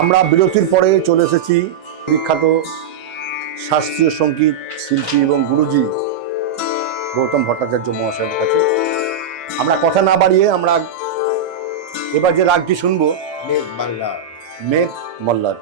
আমরা বিরতির পরে চলে এসেছি বিখ্যাত শাস্ত্রীয় সঙ্গীত শিল্পী এবং গুরুজি গৌতম ভট্টাচার্য মহাশয়ের কাছে। আমরা কথা না বাড়িয়ে আমরা এবার যে রাগটি শুনবো মেঘ মাল্লা, মেঘ মল্লার।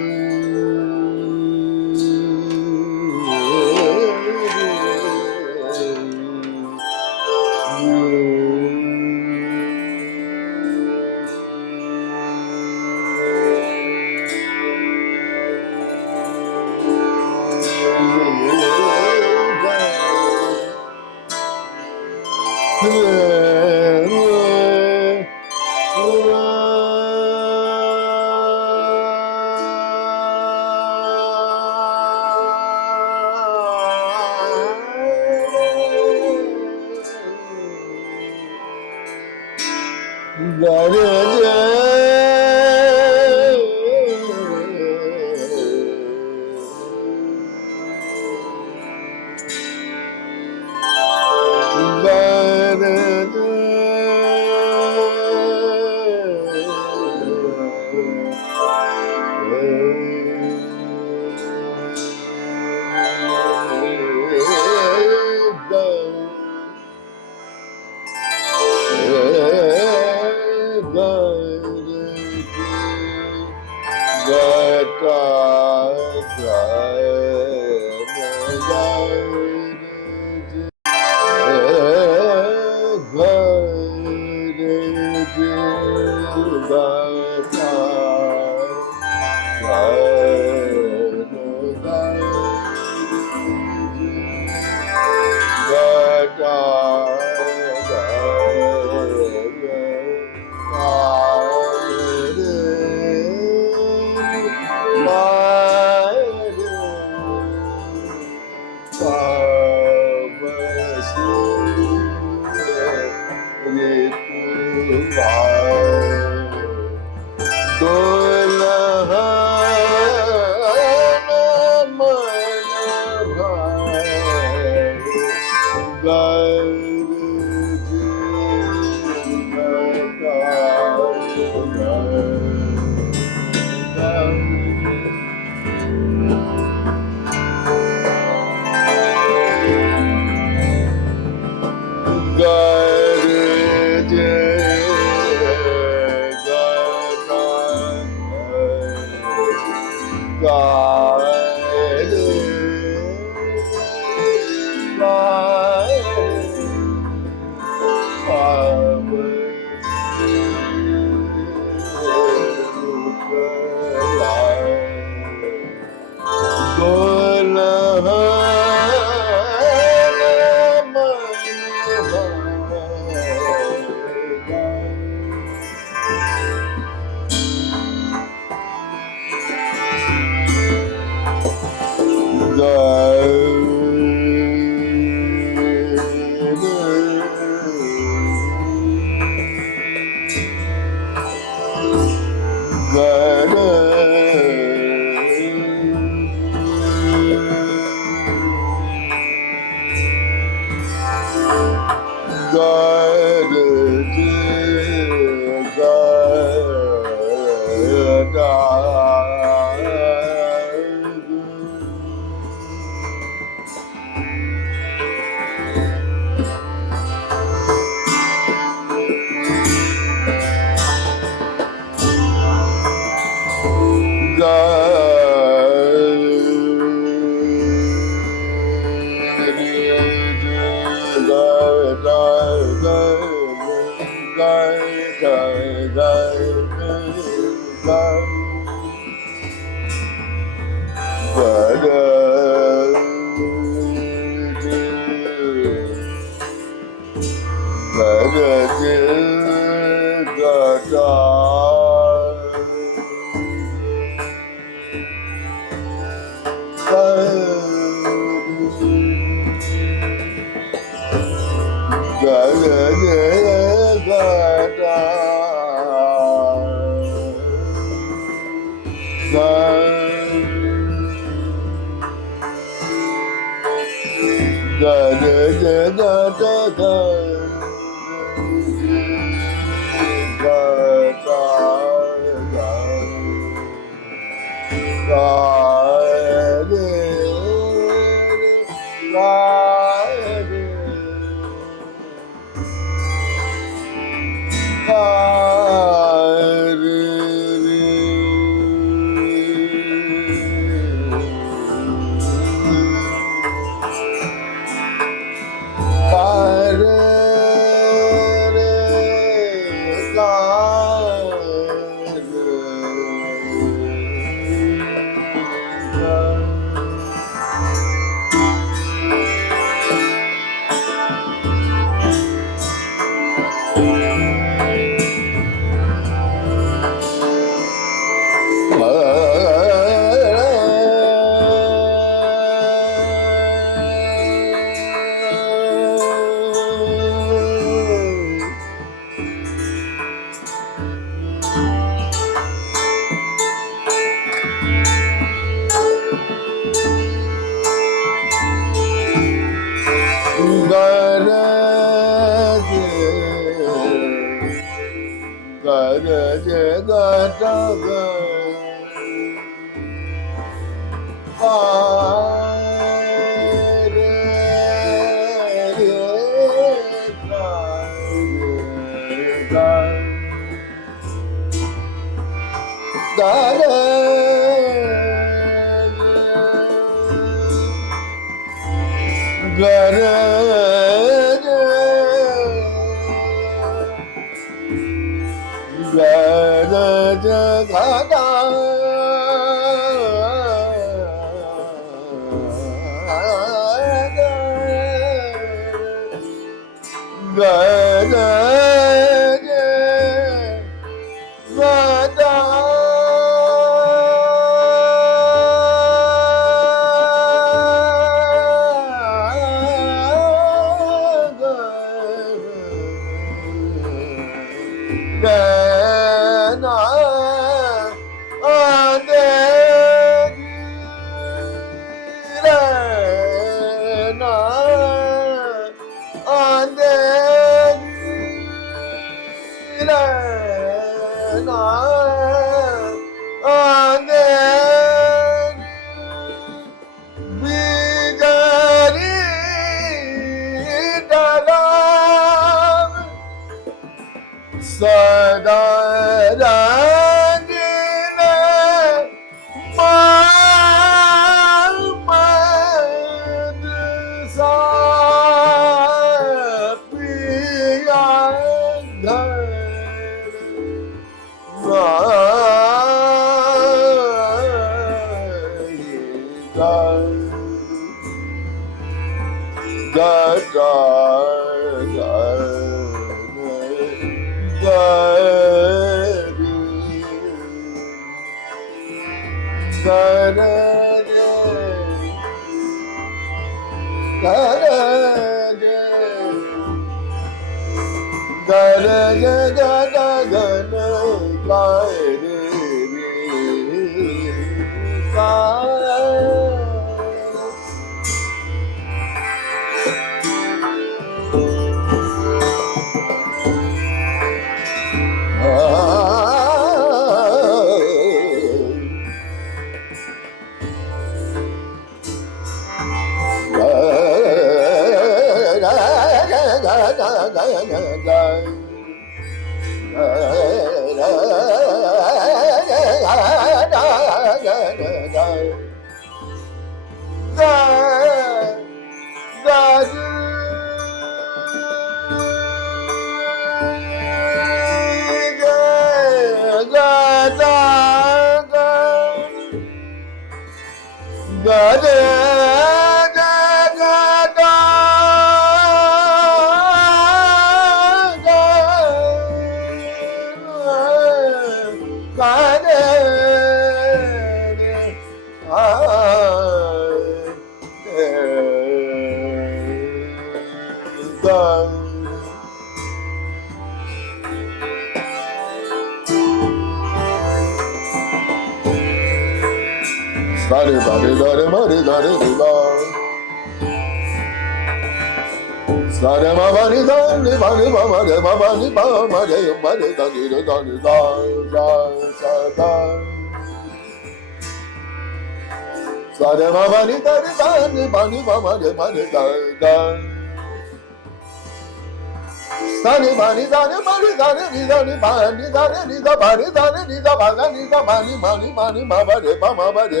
Sani bani sani bani sani ni sani bani sani ni sa bani sani ni sa bani ni sa bani mani mani ma ba re ma sa ma re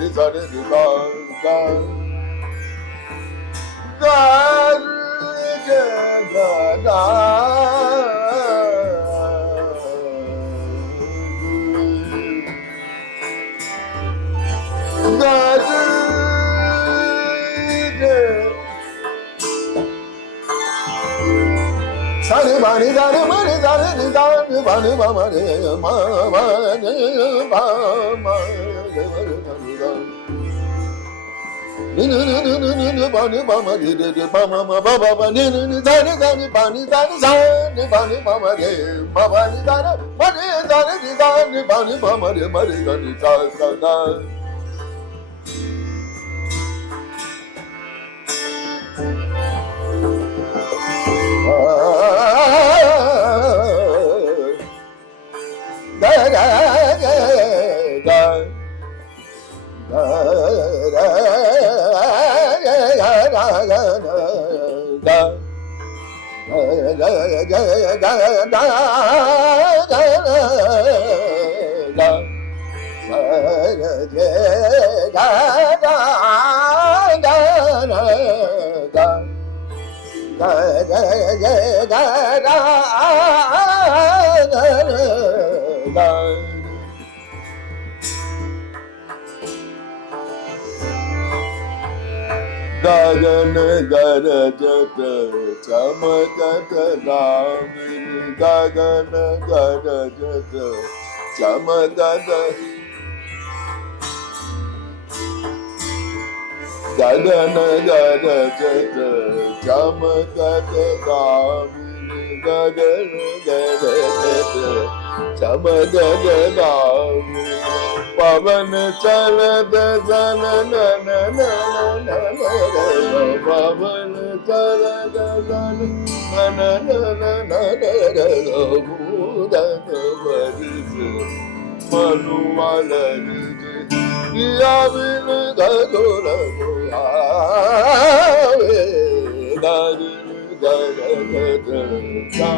ni sa re ni sa ga ga ga ga ga Sani bani sani bani sani ni sani bani ma ma re ma ma re ma ma re ma re ma ni ni ni ni ni ni bani ma ma re re ma ma ma ba ba ba ni ni ni sani sani bani sani sani bani ma ma re ma ma ni sani bani sani ni sani bani ma ma re sani sa sa sa da da da da Gagan gara jata chamakata damini Gagan gara jata chamakata Gagan gara jata chamakata damini Gagan gara jata chamakata damini Pavan chalata sana na na na na na Pavan chalata sana na na na na na Budana varisa manuala rije Yavil gadora ave Gadil gada gada gada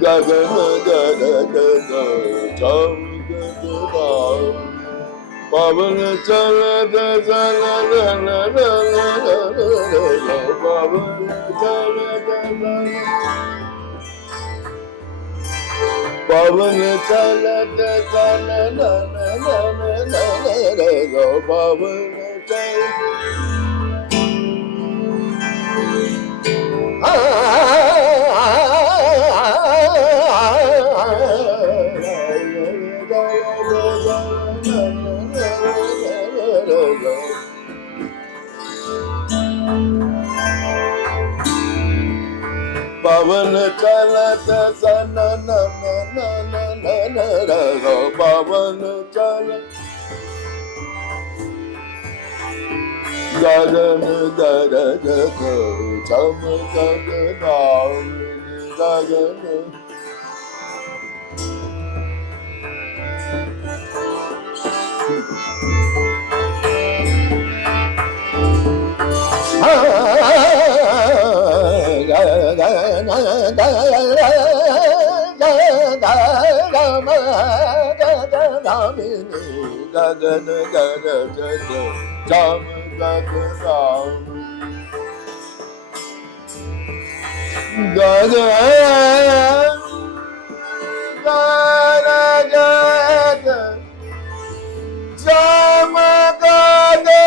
Gagana gada gada cham gada Pavana chalata chala la la la la la la Pavana chalata chala Pavana chalata chala la la la la la la Pavana Pavan chalata sana na na na na na na na Pavan chalata Gagan gara jata chamakata damini Gagan Gagan gara jata chamakata damini Gagan gara jata chamakata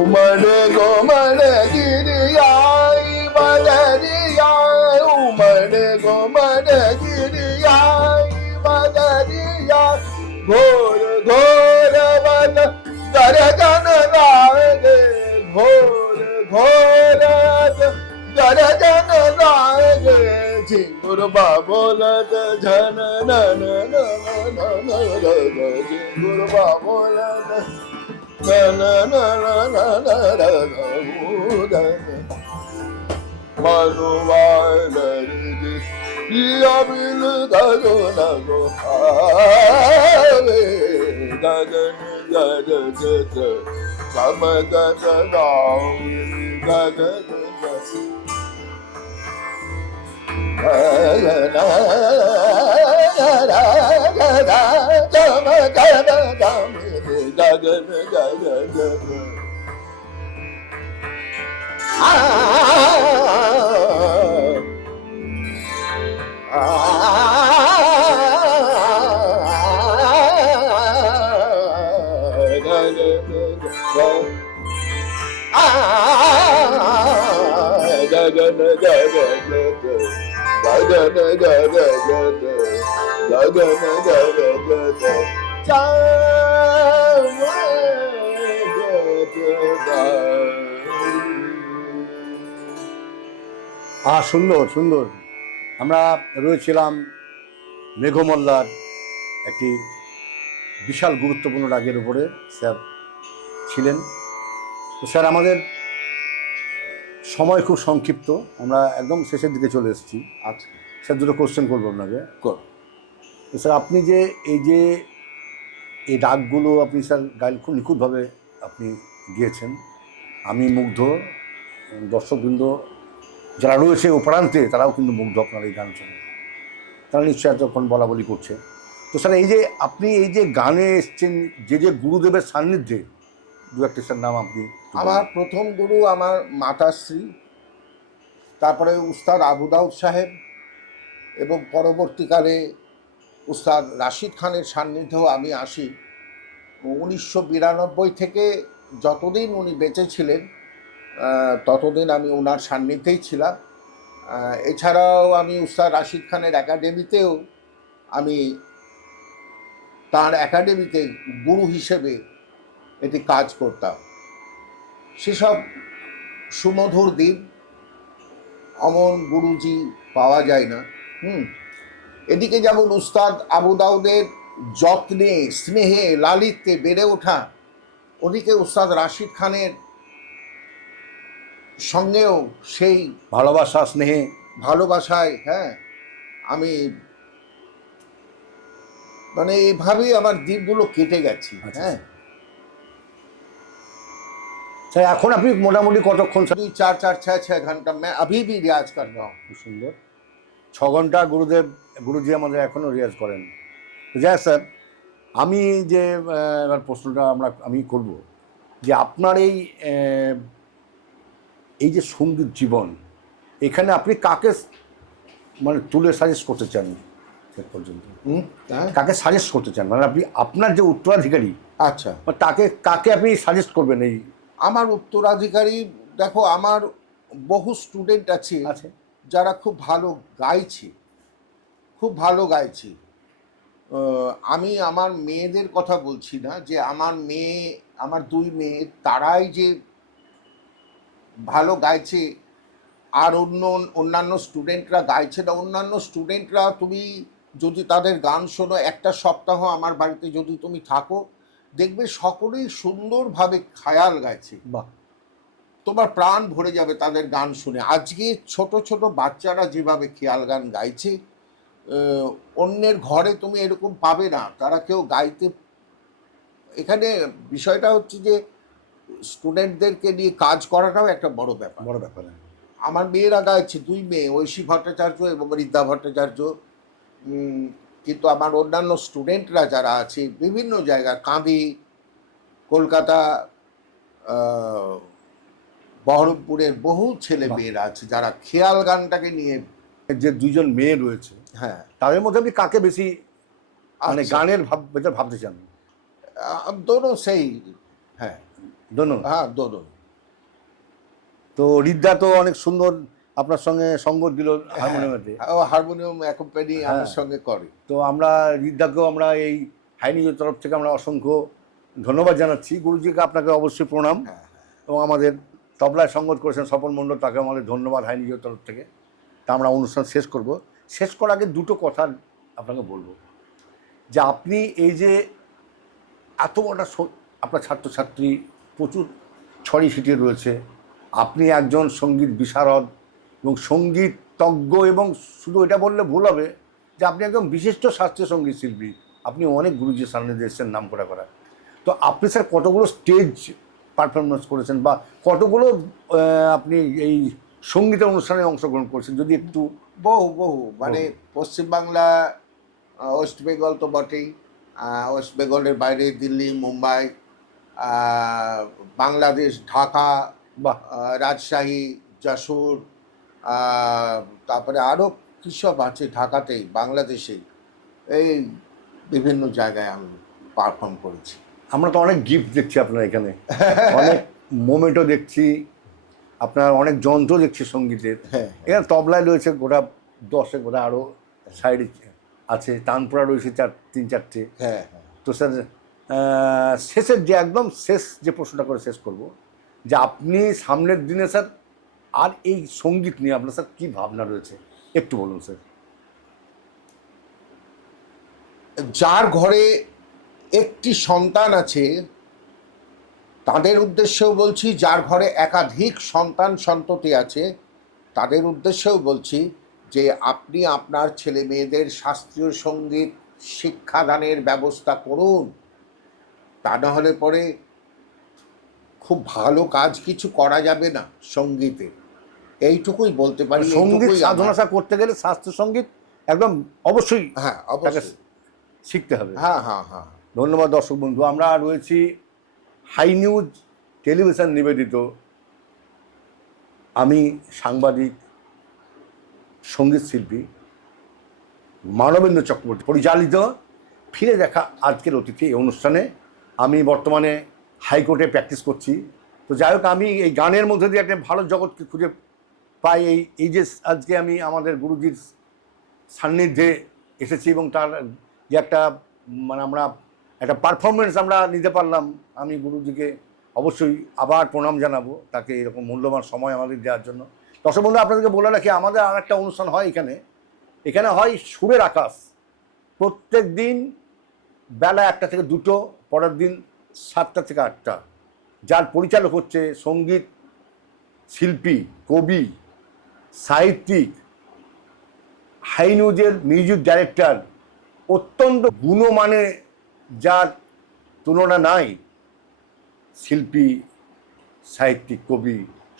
Umare gomare giriyai badariya Umare gomare giriyai badariya Ghor ghor bata darajan raage Ghor ghor darajan raage Jingur babolat jhana na na na na na Jingur babolat na na na na na na na Manuvardi Yabil Gagonago Ave Gagan Gadagata Samadadam Gadagata সুন্দর সুন্দর। আমরা রয়েছিলাম মেঘমল্লার একটি বিশাল গুরুত্বপূর্ণ রাগের উপরে sir ছিলেন। তো sir আমাদের সময় খুব সংক্ষিপ্ত, আমরা একদম শেষের দিকে চলে এসেছি। আচ্ছা স্যার দুটো কোশ্চেন করবো আপনাকে। তো স্যার আপনি যে এই রাগগুলো আপনি স্যার গাইল খুব নিখুঁতভাবে আপনি গিয়েছেন, আমি মুগ্ধ, দর্শকবৃন্দ যারা রয়েছে ও প্রান্তে তারাও কিন্তু মুগ্ধ আপনার এই গান শুনে, তারা নিশ্চয়ই এতক্ষণ বলা বলি করছে। তো স্যার আপনি এই যে গানে এসছেন যে গুরুদেবের সান্নিধ্যে দু একটা স্যার নাম আপনি। আমার প্রথম গুরু আমার মাতাশ্রী, তারপরে উস্তাদ আবু দাউদ সাহেব, এবং পরবর্তীকালে উস্তাদ রাশিদ খানের সান্নিধ্যেও আমি আসি। 1992 থেকে যতদিন উনি বেঁচে ছিলেন ততদিন আমি ওনার সান্নিধ্যেই ছিলাম। এছাড়াও আমি উস্তাদ রাশিদ খানের একাডেমিতেও আমি তার একাডেমিতে গুরু হিসেবে এটি কাজ করতাম। সেসব সুমধুর দিন, অমন গুরুজি পাওয়া যায় না। এদিকে যেমন উস্তাদ আবু দাউদের যত্নে, স্নেহে, লালিত্যে বেড়ে ওঠা, ওদিকে উস্তাদ রাশিদ খানের সঙ্গেও সেই ভালোবাসা, স্নেহে, ভালোবাসায়, হ্যাঁ, আমি মানে এইভাবেই আমার দিনগুলো কেটে গেছে। হ্যাঁ স্যার এখন আপনি মোটামুটি কতক্ষণ? 2-4-4-6 ঘন্টা मैं अभी भी रियाज कर रहा हूँ। খুব সুন্দর। 6 ঘন্টা গুরুজি আমাদের এখনও রিয়াজ করেন। যাই স্যার, আমি যে এবার প্রশ্নটা আমি করব যে আপনার এই যে সঙ্গীত জীবন, এখানে আপনি কাকে মানে তুলে সাজেস্ট করতে চান শেষ পর্যন্ত? কাকে সাজেস্ট করতে চান, মানে আপনি আপনার যে উত্তরাধিকারী, আচ্ছা, কাকে আপনি সাজেস্ট করবেন? এই আমার উত্তরাধিকারী, দেখো আমার বহু স্টুডেন্ট আছে যারা খুব ভালো গাইছে, খুব ভালো গাইছে। আমি আমার মেয়েদের কথা বলছি না, যে আমার 2 মেয়ে তারাই যে ভালো গাইছে আর অন্যান্য স্টুডেন্টরা গাইছে না। অন্যান্য স্টুডেন্টরা তুমি যদি তাদের গান শোনো, একটা সপ্তাহ আমার বাড়িতে যদি তুমি থাকো, দেখবে সকলেই সুন্দরভাবে খেয়াল গাইছে। বাহ, তোমার প্রাণ ভরে যাবে তাদের গান শুনে। আজকে ছোট ছোট বাচ্চারা যেভাবে খেয়াল গান গাইছে, অন্যের ঘরে তুমি এরকম পাবে না, তারা কেউ গাইতে। এখানে বিষয়টা হচ্ছে যে স্টুডেন্টদেরকে নিয়ে কাজ করাটাও একটা বড় ব্যাপার। আমার মেয়েরা গাইছে, 2 মেয়ে, ঐশী ভট্টাচার্য এবং রিদ্যা ভট্টাচার্য। কিন্তু আমার অন্যান্য স্টুডেন্টরা যারা আছে বিভিন্ন জায়গায়, কাঁদি, কলকাতা, বহরমপুরের বহু ছেলে মেয়েরা আছে যারা খেয়াল গানটাকে নিয়ে। যে 2 জন মেয়ে রয়েছে, হ্যাঁ, তাদের মধ্যে আপনি কাকে বেশি মানে গানের ভাবতে চান? দোনো সেই, হ্যাঁ দোনো, হ্যাঁ দোনো। তো রিদ্যা তো অনেক সুন্দর আপনার সঙ্গে সঙ্গ দিল হারমোনিয়ামে, হারমোনিয়াম অ্যাকম্পানি আমার সঙ্গে করে। তো আমরা রিদ্যাকেও আমরা এই হাইনিজের তরফ থেকে আমরা অসংখ্য ধন্যবাদ জানাচ্ছি। গুরুজিকে আপনাকে অবশ্যই প্রণাম। এবং আমাদের তবলায় সঙ্গত করেছেন স্বপন মণ্ডল, তাকে আমাদের ধন্যবাদ হাইনিজের তরফ থেকে। তা আমরা অনুষ্ঠান শেষ করব। শেষ করার আগে 2টো কথা আপনাকে বলবো, যে আপনি এই যে এত বড় আপনার ছাত্রছাত্রী প্রচুর ছড়িয়ে ছিটিয়ে রয়েছে, আপনি একজন সঙ্গীত বিশারদ, এবং সঙ্গীতজ্ঞ, এবং শুধু এটা বললে ভুল হবে যে আপনি একদম বিশিষ্ট শাস্ত্রীয় সঙ্গীত শিল্পী। আপনি অনেক গুরুজির সান্নিধ্যে এসেছেন নাম করা। তো আপনি স্যার কতগুলো স্টেজ পারফরমেন্স করেছেন বা কতগুলো আপনি এই সঙ্গীতের অনুষ্ঠানে অংশগ্রহণ করেছেন, যদি একটু? বহু মানে পশ্চিমবাংলা, ওয়েস্ট বেঙ্গল তো বটেই, ওয়েস্ট বেঙ্গলের বাইরে দিল্লি, মুম্বাই, বাংলাদেশ, ঢাকা, বাহ, রাজশাহী, যশোর, তারপরে আরও কী সব আছে ঢাকাতেই, বাংলাদেশেই, এই বিভিন্ন জায়গায় আমি পারফর্ম করেছি। আমরা তো অনেক গিফট দেখছি আপনার এখানে, অনেক মোমেন্টও দেখছি, আপনার অনেক যন্ত্র দেখছি সঙ্গীতের। এখানে তবলায় রয়েছে গোটা 10 গোটা, আরও সাইডে আছে, তানপুরা রয়েছে 3-4টে। হ্যাঁ। তো স্যার শেষের যে একদম শেষ যে প্রশ্নটা করে শেষ করব, যে আপনি সামনের দিনে স্যার আর এই সঙ্গীত নিয়ে আপনার স্যার কী ভাবনা রয়েছে একটু বলুন স্যার। যার ঘরে একটি সন্তান আছে তাদের উদ্দেশ্যেও বলছি, যার ঘরে একাধিক সন্ততি আছে তাদের উদ্দেশ্যেও বলছি যে আপনি আপনার ছেলে মেয়েদের শাস্ত্রীয় সঙ্গীত শিক্ষাদানের ব্যবস্থা করুন। তা না হলে পরে খুব ভালো কাজ কিছু করা যাবে না সঙ্গীতে, এইটুকুই বলতে পারি। সঙ্গীত সাধনা করতে গেলে শাস্ত্রীয় সঙ্গীত একদম অবশ্যই শিখতে হবে। হ্যাঁ। ধন্যবাদ দর্শক বন্ধু। আমরা রয়েছি হাই নিউজ টেলিভিশন নিবেদিত, আমি সাংবাদিক সঙ্গীত শিল্পী মানবেন্দ্র চক্রবর্তী পরিচালিত ফিরে দেখা আজকের অতিথি এই অনুষ্ঠানে। আমি বর্তমানে হাইকোর্টে প্র্যাকটিস করছি। তো যাই হোক, আমি এই গানের মধ্যে দিয়ে একটা ভালো জগৎকে খুঁজে পাই। এই যে আজকে আমি আমাদের গুরুজির সান্নিধ্যে এসেছি এবং তার যে একটা মানে আমরা একটা পারফরমেন্স আমরা নিতে পারলাম, আমি গুরুজিকে অবশ্যই আবার প্রণাম জানাবো, তাকে এরকম মূল্যবান সময় আমাদের দেওয়ার জন্য। দর্শক বন্ধু, আপনাদেরকে বলে রাখি, আমাদের আর একটা অনুষ্ঠান হয় এখানে হয় সুরের আকাশ। প্রত্যেক দিন বেলা 1টা থেকে 2টো, পরের দিন 7টা থেকে 8টা। যার পরিচালক হচ্ছে সঙ্গীত শিল্পী, কবি, সাহিত্যিক, হাই নিউজের মিউজিক ডাইরেক্টর, অত্যন্ত গুণমানে যার তুলনা নাই, শিল্পী, সাহিত্যিক, কবি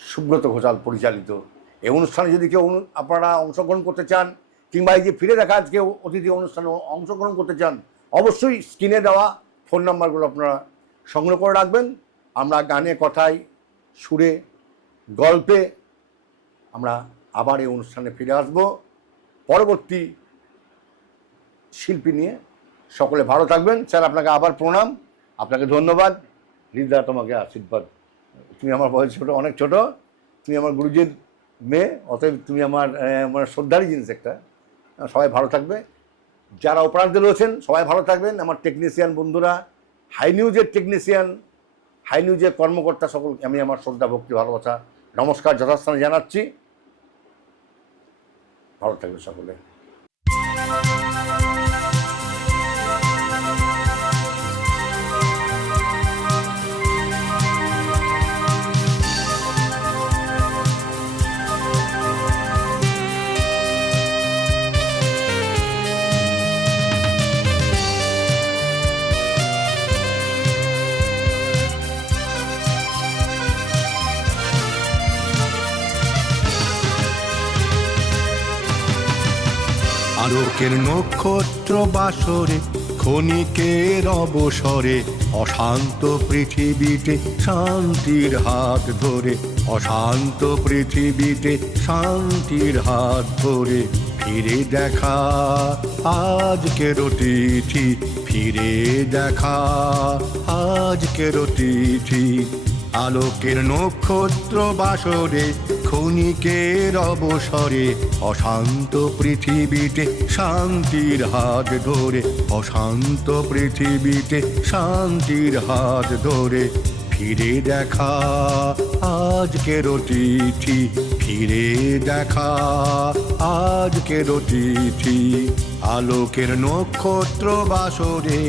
সুব্রত ঘোষাল পরিচালিত এই অনুষ্ঠানে যদি কেউ আপনারা অংশগ্রহণ করতে চান, কিংবা এই যে ফিরে দেখা আজকে অতিথি অনুষ্ঠানে অংশগ্রহণ করতে চান, অবশ্যই স্ক্রিনে দেওয়া ফোন নাম্বারগুলো আপনারা সংগ্রহ করে রাখবেন। আমরা গানে, কথায়, সুরে, গল্পে আমরা আবার এই অনুষ্ঠানে ফিরে আসব পরবর্তী শিল্পী নিয়ে। সকলে ভালো থাকবেন। স্যার, আপনাকে আবার প্রণাম, আপনাকে ধন্যবাদ। রিদা, তোমাকে আশীর্বাদ। তুমি আমার বয়স ছোটো, অনেক ছোটো, তুমি আমার গুরুজির মেয়ে, অতএব তুমি আমার মানে শ্রদ্ধারই জিনিস একটা। সবাই ভালো থাকবে, যারা অপরাধে রয়েছেন সবাই ভালো থাকবেন। আমার টেকনিশিয়ান বন্ধুরা, হাই নিউজের টেকনিশিয়ান, হাই নিউজের কর্মকর্তা সকলকে আমি আমার শ্রদ্ধা, ভক্তি, ভালোবাসা, নমস্কার যথাস্থানে জানাচ্ছি। ভালো থাকবে সকলে। আলোকের নক্ষত্র বাসরে, ক্ষণিকের অবসরে, অশান্ত পৃথিবীতে শান্তির হাত ধরে, অশান্ত পৃথিবীতে শান্তির হাত ধরে, ফিরে দেখা আজকের অতিথি, ফিরে দেখা আজকের অতিথি। আলোকের নক্ষত্র বাসরে, ক্ষণিকের অবসরে, অশান্ত পৃথিবীতে শান্তির হাত ধরে, অশান্ত পৃথিবীতে শান্তির হাত ধরে, ফিরে দেখা আজকের অতিথি, ফিরে দেখা আজকের অতিথি। আলোকের নক্ষত্র বাসরে।